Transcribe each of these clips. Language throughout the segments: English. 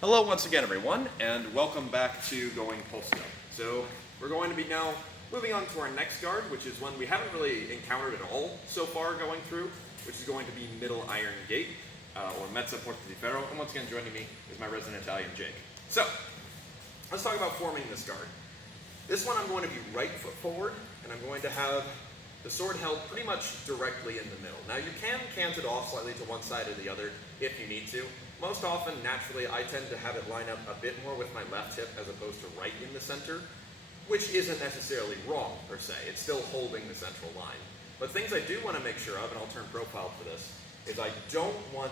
Hello once again, everyone, and welcome back to Going Posta. So we're going to be now moving on to our next guard, which is one we haven't really encountered at all so far going through, which is going to be Middle Iron Gate, or Mezzana, Porta di Ferro. And once again, joining me is my resident Italian, Jake. So let's talk about forming this guard. This one I'm going to be right foot forward, and I'm going to have the sword held pretty much directly in the middle. Now you can cant it off slightly to one side or the other if you need to. Most often, naturally, I tend to have it line up a bit more with my left hip as opposed to right in the center, which isn't necessarily wrong per se. It's still holding the central line. But things I do want to make sure of, and I'll turn profile for this, is I don't want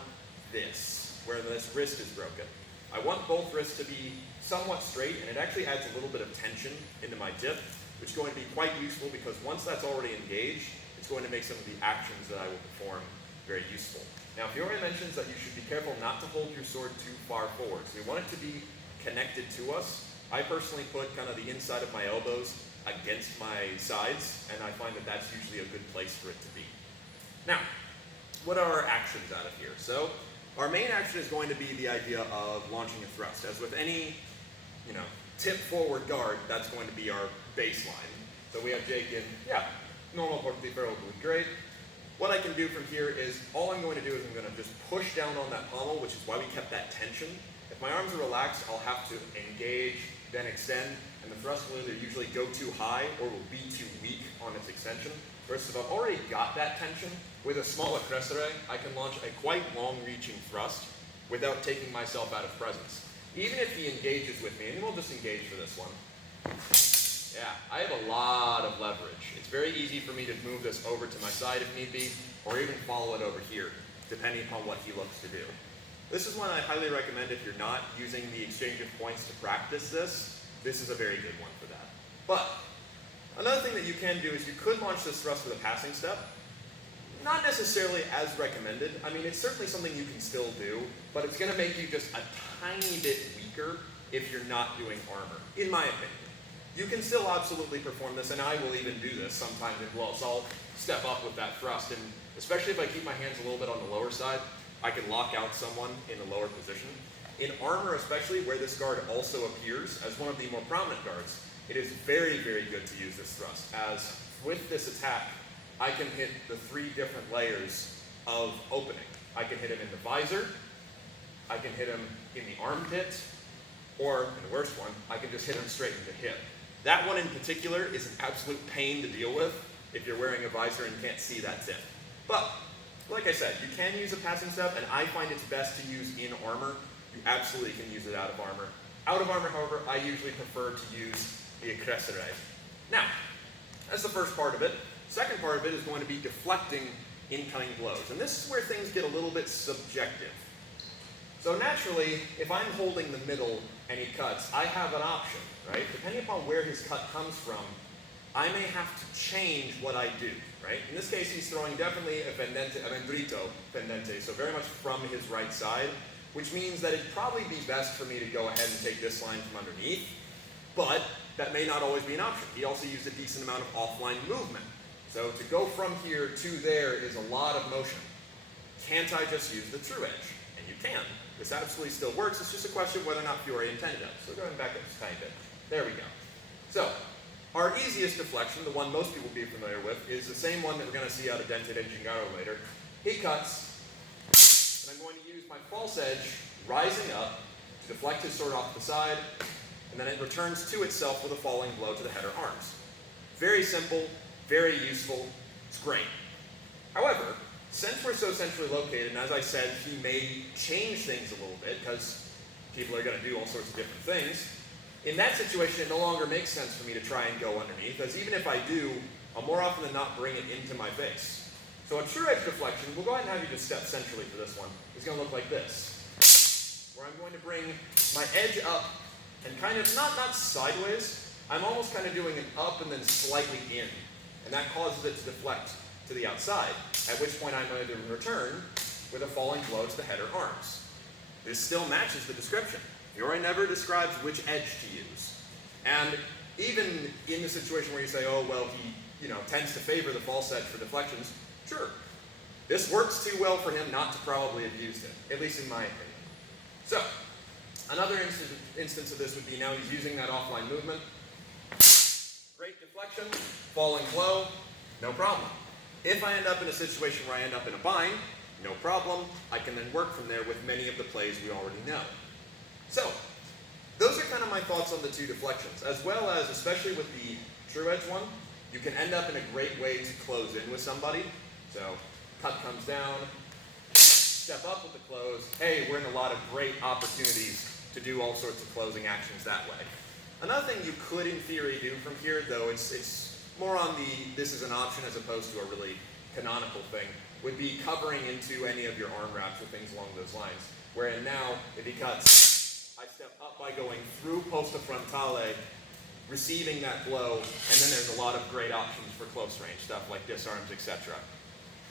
this, where this wrist is broken. I want both wrists to be somewhat straight, and it actually adds a little bit of tension into my tip, which is going to be quite useful because once that's already engaged, it's going to make some of the actions that I will perform very useful. Now, Fiore mentions that you should be careful not to hold your sword too far forward. So you want it to be connected to us. I personally put kind of the inside of my elbows against my sides, and I find that that's usually a good place for it to be. Now, what are our actions out of here? So our main action is going to be the idea of launching a thrust. As with any, tip forward guard, that's going to be our baseline. So we have Jake in, normal Porta di Ferro would be great. What I can do from here is, all I'm going to do is I'm going to just push down on that pommel, which is why we kept that tension. If my arms are relaxed, I'll have to engage, then extend, and the thrust will either usually go too high or will be too weak on its extension. Versus if I've already got that tension, with a small accessore, I can launch a quite long-reaching thrust without taking myself out of presence. Even if he engages with me, and we'll just engage for this one. Yeah, I have a lot of leverage. It's very easy for me to move this over to my side if need be, or even follow it over here, depending upon what he looks to do. This is one I highly recommend if you're not using the exchange of points to practice this. This is a very good one for that. But another thing that you can do is you could launch this thrust with a passing step. Not necessarily as recommended. I mean, it's certainly something you can still do, but it's going to make you just a tiny bit weaker if you're not doing armor, in my opinion. You can still absolutely perform this, and I will even do this sometimes as well. So I'll step up with that thrust, and especially if I keep my hands a little bit on the lower side, I can lock out someone in the lower position. In armor especially, where this guard also appears as one of the more prominent guards, it is very, very good to use this thrust, as with this attack, I can hit the 3 different layers of opening. I can hit him in the visor, I can hit him in the armpit, or, in the worst one, I can just hit him straight in the hip. That one in particular is an absolute pain to deal with if you're wearing a visor and can't see that tip. But, like I said, you can use a passing step, and I find it's best to use in armor. You absolutely can use it out of armor. Out of armor, however, I usually prefer to use the accessore. Now, that's the first part of it. Second part of it is going to be deflecting incoming blows. And this is where things get a little bit subjective. So naturally, if I'm holding the middle and he cuts, I have an option, right? Depending upon where his cut comes from, I may have to change what I do, right? In this case, he's throwing definitely a vendrito pendente, so very much from his right side, which means that it'd probably be best for me to go ahead and take this line from underneath, but that may not always be an option. He also used a decent amount of offline movement. So to go from here to there is a lot of motion. Can't I just use the true edge? And you can. This absolutely still works. It's just a question of whether or not Fiore intended it. So go ahead and back up just a tiny bit. There we go. So our easiest deflection, the one most people will be familiar with, is the same one that we're going to see out of Dente del Gingaro later. He cuts, and I'm going to use my false edge rising up to deflect his sword off the side, and then it returns to itself with a falling blow to the head or arms. Very simple, very useful, it's great. However, since we're so centrally located, and as I said, he may change things a little bit because people are going to do all sorts of different things, in that situation it no longer makes sense for me to try and go underneath, as even if I do, I'll more often than not bring it into my face. So a true edge deflection, we'll go ahead and have you just step centrally for this one, is going to look like this, where I'm going to bring my edge up and kind of, not sideways, I'm almost kind of doing an up and then slightly in, and that causes it to deflect to the outside, at which point I'm going to return with a falling blow to the head or arms. This still matches the description. Fiore never describes which edge to use. And even in the situation where you say, oh, well, he tends to favor the false edge for deflections, sure. This works too well for him not to probably have used it, at least in my opinion. So, Another instance of this would be now he's using that offline movement. Great deflection, falling blow, no problem. If I end up in a situation where I end up in a bind, no problem. I can then work from there with many of the plays we already know. So, those are kind of my thoughts on the two deflections, as well as, especially with the true edge one, you can end up in a great way to close in with somebody. So, cut comes down, step up with the close. Hey, we're in a lot of great opportunities to do all sorts of closing actions that way. Another thing you could, in theory, do from here, though it's more on the this is an option as opposed to a really canonical thing, would be covering into any of your arm wraps or things along those lines. Wherein now, if he cuts, I step up by going through Posta frontale, receiving that blow, and then there's a lot of great options for close range, stuff like disarms, etc.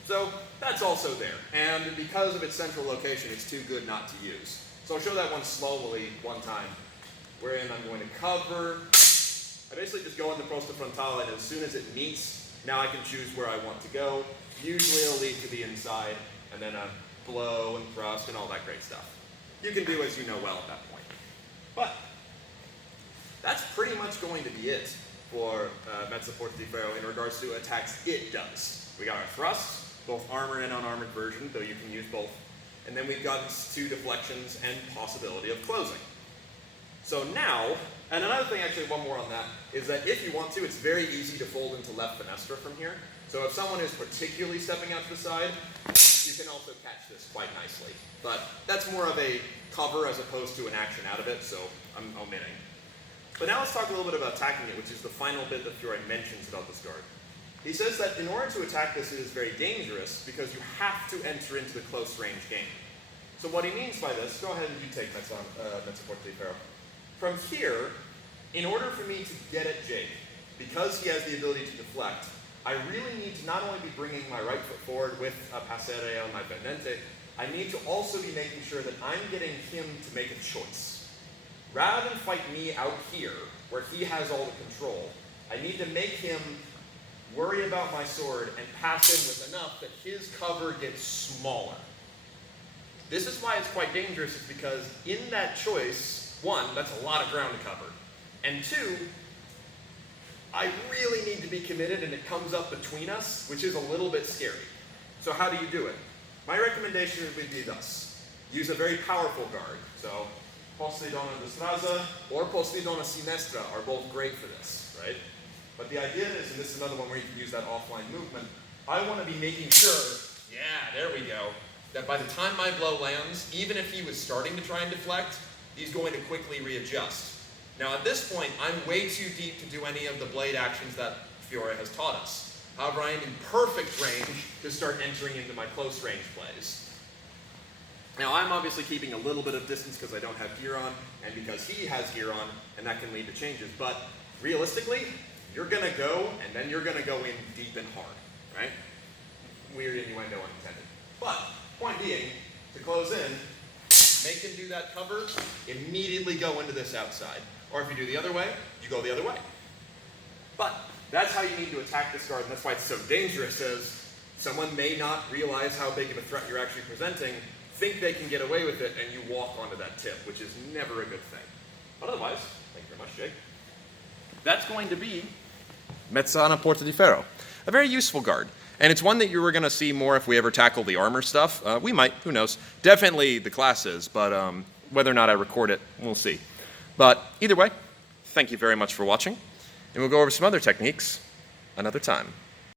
So that's also there, and because of its central location, it's too good not to use. So I'll show that one slowly one time, wherein I'm going to cover. I basically just go into Posta frontale, and as soon as it meets, now I can choose where I want to go. Usually it'll lead to the inside, and then a blow and thrust and all that great stuff. You can do as you know well at that point. But that's pretty much going to be it for Mezzana Porta di Ferro in regards to attacks it does. We got our thrusts, both armored and unarmored version, though you can use both. And then we've got two deflections and possibility of closing. So now, and another thing, actually one more on that, is that if you want to, it's very easy to fold into left finestra from here. So if someone is particularly stepping out to the side, you can also catch this quite nicely. But that's more of a cover as opposed to an action out of it, so I'm omitting. But now let's talk a little bit about attacking it, which is the final bit that Fiore mentions about this guard. He says that in order to attack this, it is very dangerous because you have to enter into the close range game. So what he means by this, go ahead and you take Mezzana Porta di Ferro. From here, in order for me to get at Jake, because he has the ability to deflect, I really need to not only be bringing my right foot forward with a passere on my pendente, I need to also be making sure that I'm getting him to make a choice. Rather than fight me out here, where he has all the control, I need to make him worry about my sword and pass in with enough that his cover gets smaller. This is why it's quite dangerous, is because in that choice, one, that's a lot of ground to cover, and two, I really need to be committed and it comes up between us, which is a little bit scary. So how do you do it? My recommendation would be thus. Use a very powerful guard. So Posta donna destra or Posta donna sinistra are both great for this, right? But the idea is, and this is another one where you can use that offline movement, I want to be making sure, yeah, there we go, that by the time my blow lands, even if he was starting to try and deflect, he's going to quickly readjust. Now at this point, I'm way too deep to do any of the blade actions that Fiore has taught us. However, I am in perfect range to start entering into my close range plays. Now I'm obviously keeping a little bit of distance because I don't have gear on, and because he has gear on, and that can lead to changes. But realistically, you're gonna go, and then you're gonna go in deep and hard, right? Weird innuendo unintended. But, point being, to close in, make him do that cover, immediately go into this outside. Or if you do the other way, you go the other way. But that's how you need to attack this guard, and that's why it's so dangerous, as someone may not realize how big of a threat you're actually presenting, think they can get away with it, and you walk onto that tip, which is never a good thing. But otherwise, thank you very much, Jake. That's going to be Mezzana Porta di Ferro. A very useful guard. And it's one that you were going to see more if we ever tackle the armor stuff. We might, who knows. Definitely the classes, but whether or not I record it, we'll see. But either way, thank you very much for watching. And we'll go over some other techniques another time.